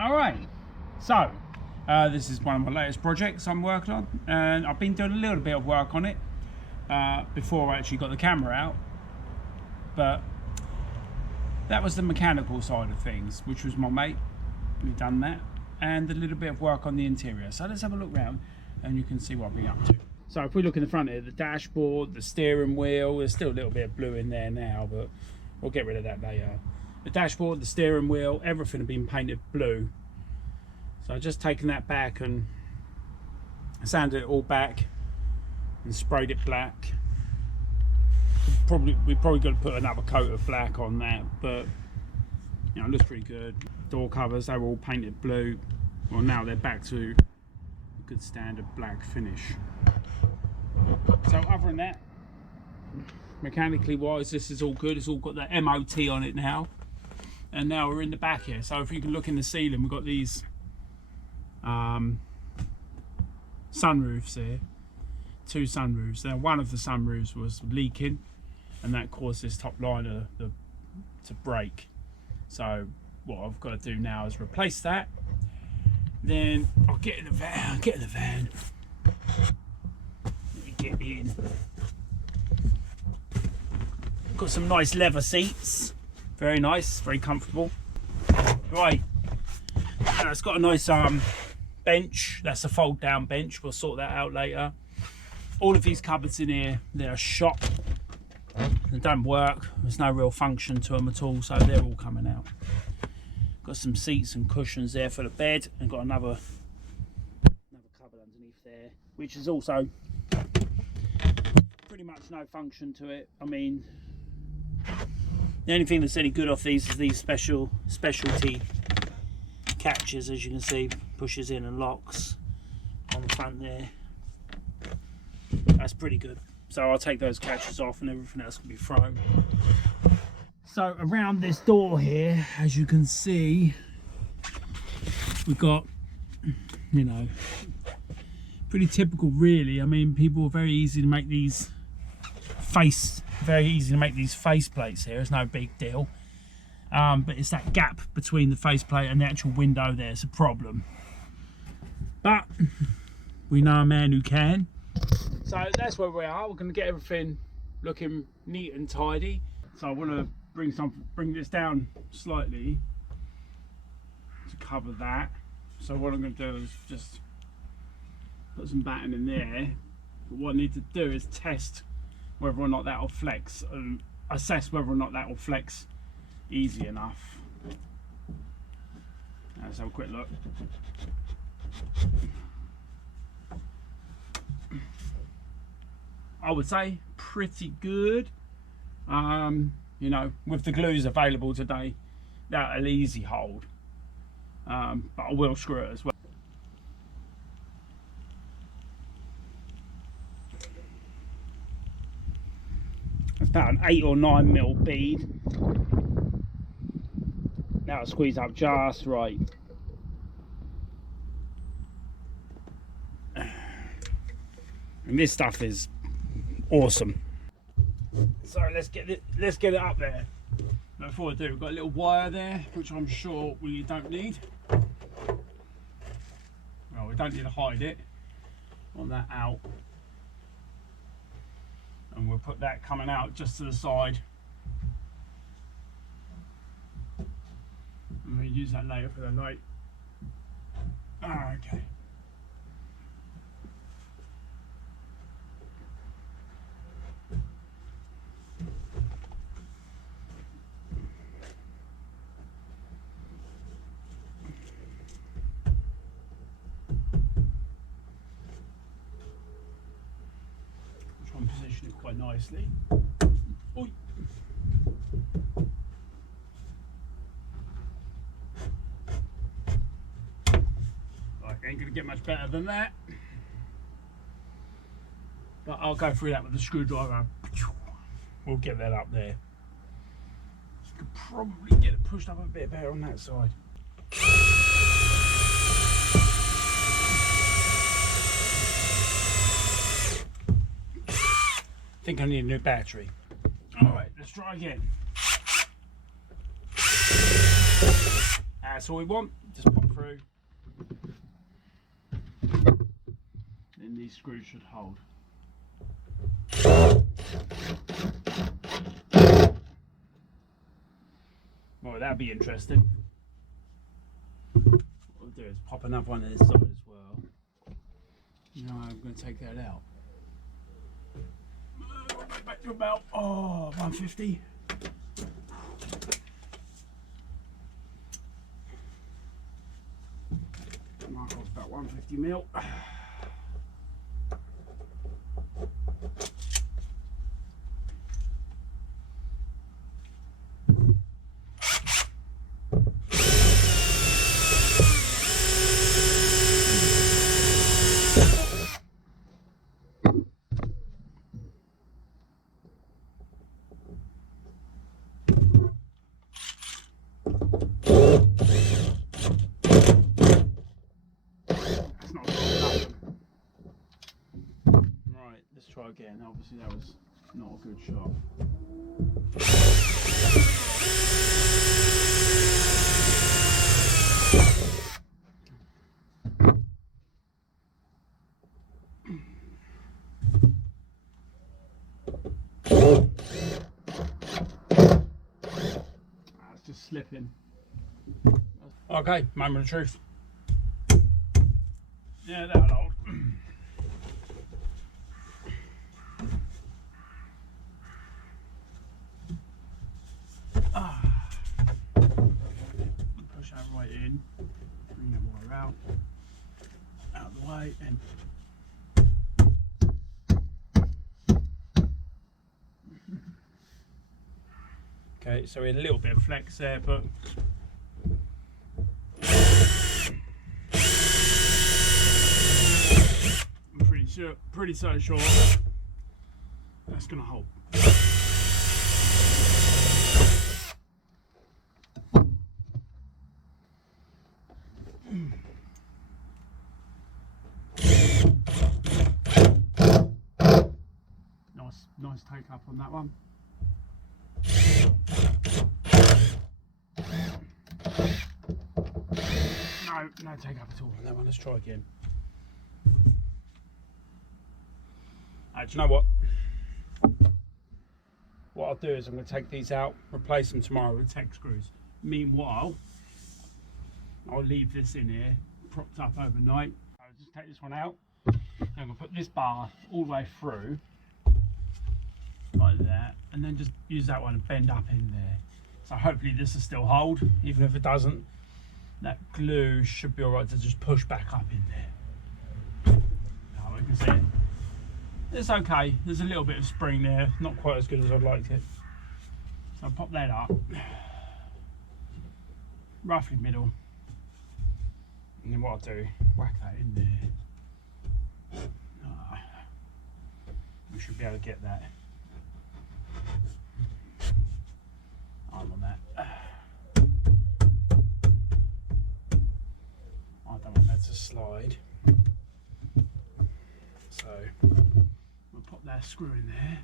All right, so this is one of my latest projects I'm working on, and I've been doing a little bit of work on it before I actually got the camera out, but that was the mechanical side of things, which was my mate who done that, and a little bit of work on the interior. So let's have a look round and you can see what I've been up to. So if we look in the front here, the dashboard, the steering wheel, there's still a little bit of blue in there now, but we'll get rid of that later. The dashboard, the steering wheel, everything had been painted blue. So I've just taken that back and sanded it all back and sprayed it black. We probably got to put another coat of black on that, but you know, it looks pretty good. Door covers, they were all painted blue. Well, now they're back to a good standard black finish. So other than that, mechanically wise, this is all good. It's all got the MOT on it now. And now we're in the back here. So if you can look in the ceiling, we've got these sunroofs here. Two sunroofs. Now one of the sunroofs was leaking, and that caused this top liner to break. So what I've got to do now is replace that. Then I'll get in the van. Let me get in. Got some nice leather seats. Very nice, very comfortable. Right. It's got a nice bench. That's a fold down bench. We'll sort that out later. All of these cupboards in here, they're shop. They don't work. There's no real function to them at all, so they're all coming out. Got some seats and cushions there for the bed, and got another cupboard underneath there, which is also pretty much no function to it. I mean, the only thing that's any good off these is these specialty catches, as you can see, pushes in and locks on the front there. That's pretty good. So I'll take those catches off and everything else can be thrown. So around this door here, as you can see, we've got, you know, pretty typical really. I mean, people are very easy to make these face plates here. It's no big deal. But it's that gap between the faceplate and the actual window there's a problem. But we know a man who can. So that's where we are. We're going to get everything looking neat and tidy. So I want to bring this down slightly to cover that. So what I'm going to do is just put some batting in there. But what I need to do is test whether or not that will flex and assess whether or not that will flex easy enough. Let's have a quick look. I would say pretty good. You know, with the glues available today, that'll easy hold. But I will screw it as well. It's about an 8 or 9 mil bead. Now I'll squeeze up just right. And this stuff is awesome. So let's get it up there. Before I do, we've got a little wire there, which I'm sure we don't need. Well, we don't need to hide it. Want that out. And we'll put that coming out just to the side. And we'll use that later for the light. Okay. Try and position it quite nicely. Oi. Ain't gonna get much better than that, but I'll go through that with the screwdriver. We'll get that up there. Could probably get it pushed up a bit better on that side. I think I need a new battery. All right, let's try again. That's all we want. Just pop through. Then these screws should hold. Well, that'd be interesting. What we'll do is pop another one on this side as well. No, I'm going to take that out. We'll get back to about 150. Mark off about 150 mil. Let's try again. Obviously that was not a good shot. That's just slipping. Okay, moment of truth. Yeah, that'll hold. Push that right in, bring that wire out of the way, and okay, so we had a little bit of flex there, but I'm pretty so sure that's gonna hold. Nice take up on that one. No take up at all on that one. Let's try again. Do you know what? What I'll do is I'm going to take these out, replace them tomorrow with tech screws. Meanwhile, I'll leave this in here, propped up overnight. I'll just take this one out. I'm going to put this bar all the way through, like that, and then just use that one and bend up in there. So hopefully this will still hold. Even if it doesn't, that glue should be alright to just push back up in there. Now we can see it. It's okay. There's a little bit of spring there, not quite as good as I'd like it. So I'll pop that up, roughly middle, and then what I'll do, whack that in there. We should be able to get that arm on that. I don't want that to slide, so we'll pop that screw in there.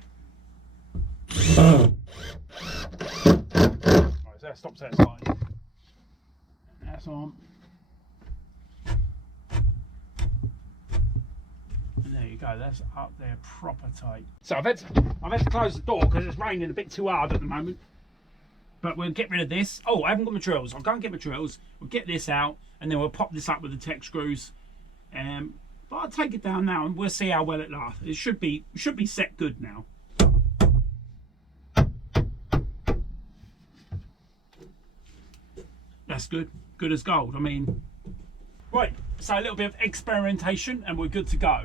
Right, so that stops that sliding. That's on. And there you go, that's up there proper tight. So I've had to close the door because it's raining a bit too hard at the moment. But we'll get rid of this. Oh, I haven't got my drills. I'll go and get my drills. We'll get this out and then we'll pop this up with the tech screws. But I'll take it down now and we'll see how well it lasts. It should be set good now. That's good. Good as gold. I mean, right. So a little bit of experimentation and we're good to go.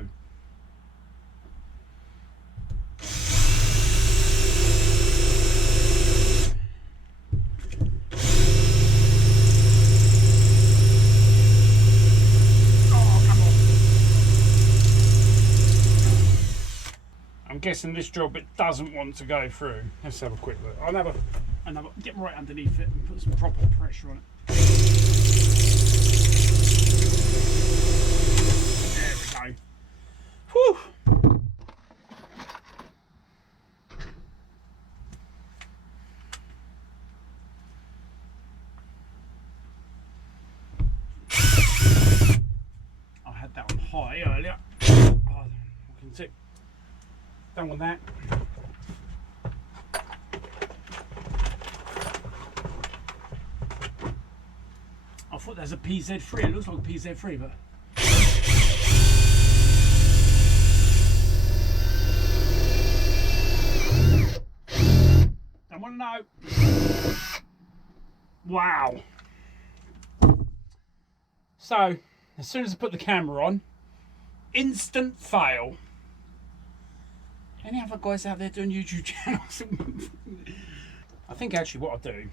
I'm guessing this drill bit doesn't want to go through. Let's have a quick look. I'll have another get right underneath it and put some proper pressure on it. There we go. Whew. That's it. Done with that. I thought there's a PZ3. It looks like a PZ3, but don't want to know. Wow. So, as soon as I put the camera on, instant fail. Any other guys out there doing YouTube channels? I think actually what I'll do,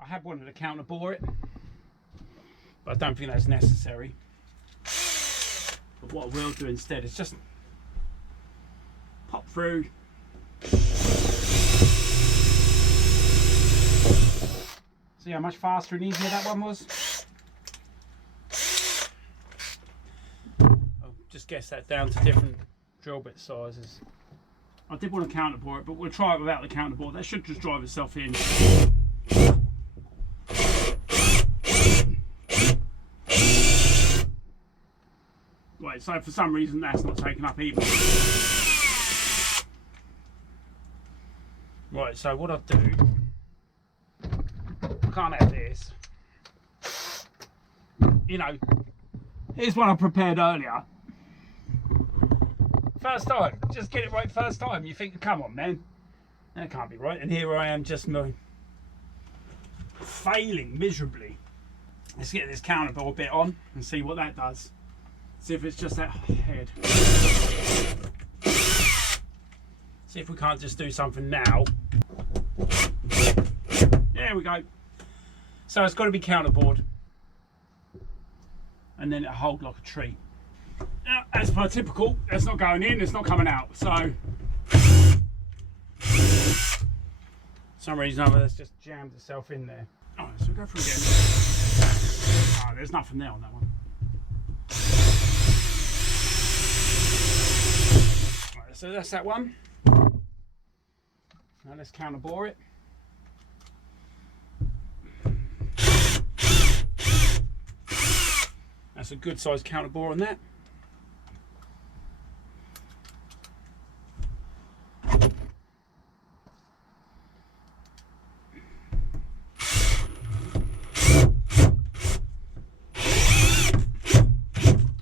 I had wanted to counter bore it, but I don't think that's necessary. But what I will do instead is just pop through. See how much faster and easier that one was? I'll just guess that down to different drill bit sizes. I did want to counter bore it, but we'll try it without the counter bore. That should just drive itself in. Right, so for some reason that's not taken up either. Right, so what I'll do, I can't have this. You know, here's one I prepared earlier. First time, just get it right first time. You think, come on, man, that can't be right. And here I am, just failing miserably. Let's get this counter bore bit on and see what that does. See if it's just that head. See if we can't just do something now. There we go. So it's got to be counterbored, and then it'll hold like a tree. Now, as per typical, it's not going in, it's not coming out. So, for some reason or other, it's just jammed itself in there. Alright, so we go through again. Oh, there's nothing there on that one. Right, so that's that one. Now let's counter bore it. That's a good sized counter bore on that.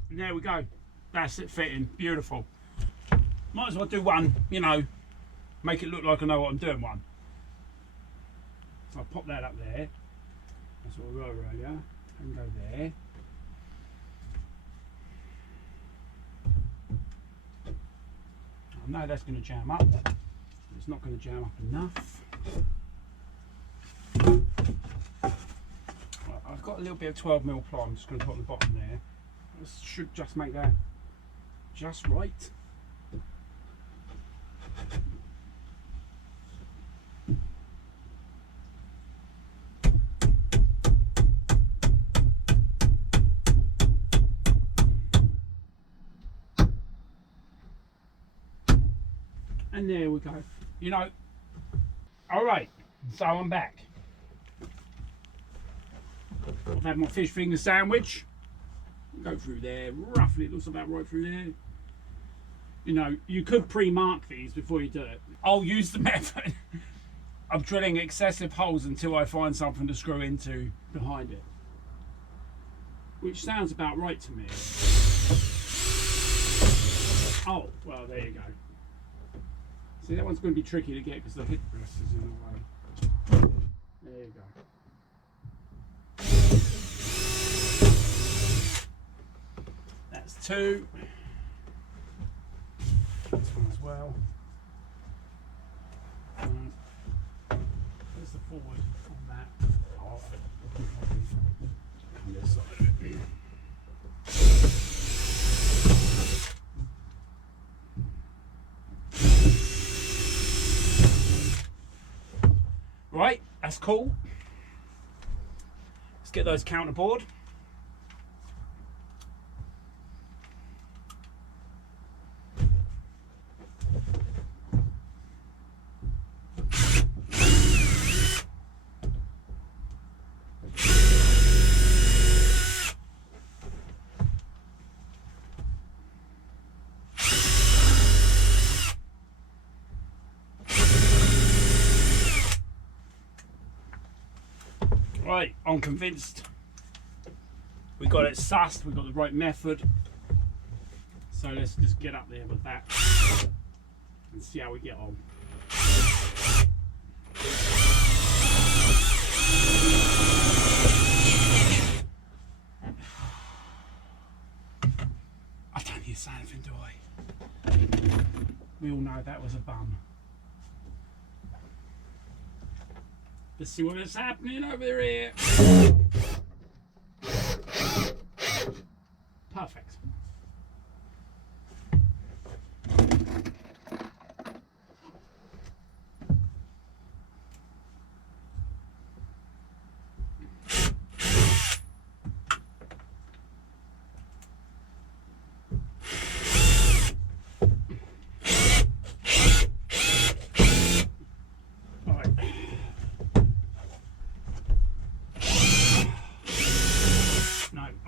And there we go. That's it fitting. Beautiful. Might as well do one, you know, make it look like I know what I'm doing one. So I'll pop that up there. That's what we were earlier. And go there. I know that's going to jam up. It's not going to jam up enough. Right, I've got a little bit of 12mm ply. I'm just going to put on the bottom there. This should just make that just right. And there we go. You know, all right, so I'm back. I've had my fish finger sandwich. Go through there, roughly, it looks about right through there. You know, you could pre-mark these before you do it. I'll use the method of drilling excessive holes until I find something to screw into behind it. Which sounds about right to me. Oh, well, there you go. See, that one's going to be tricky to get because the hip rest is in the way. There you go. That's two. This one as well. Where's the forward on that? Oh, on this side of it. Right, that's cool. Let's get those counterboard. Right, I'm convinced we got it sussed, we got the right method. So let's just get up there with that and see how we get on. I don't hear anything, do I? We all know that was a bum. Let's see what is happening over there. Perfect.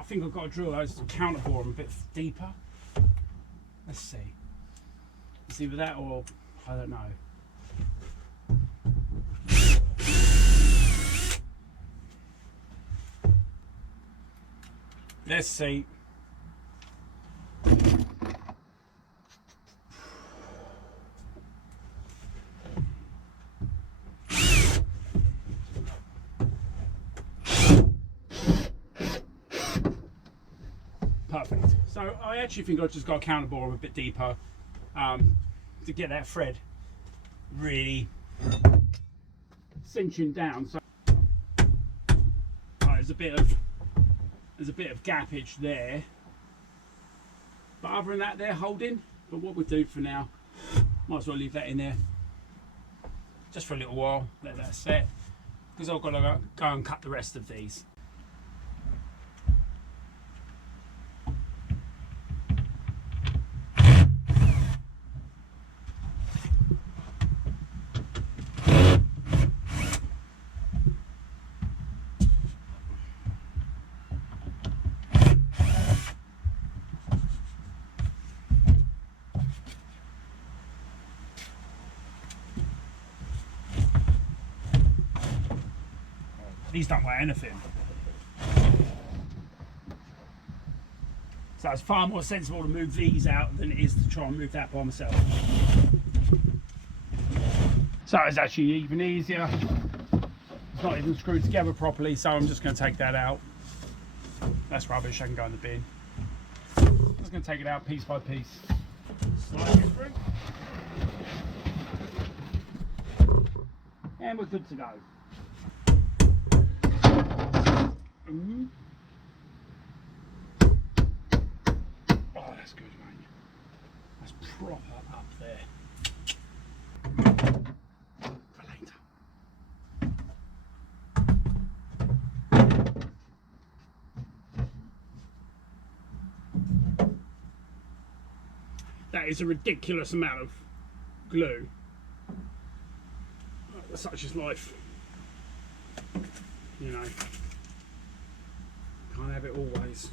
I think I've got to drill those counter bore a bit deeper. Let's see. It's either that or I don't know. Let's see. Perfect. So I actually think I've just got to counter bore a bit deeper to get that thread really cinching down. So there's a bit of gappage there, but other than that, they're holding. But what we'll do for now, might as well leave that in there just for a little while, let that set, because I've got to go and cut the rest of these. These don't weigh anything. So it's far more sensible to move these out than it is to try and move that by myself. So it's actually even easier. It's not even screwed together properly, so I'm just going to take that out. That's rubbish, I can go in the bin. I'm just going to take it out piece by piece. Slide it through. And we're good to go. Oh, that's good, mate. That's proper up there. For later. That is a ridiculous amount of glue. Such is life. You know. Can't have it always.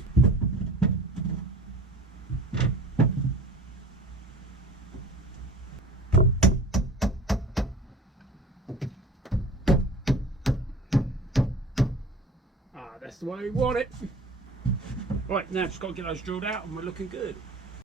That's the way we want it. Right, now just got to get those drilled out and we're looking good.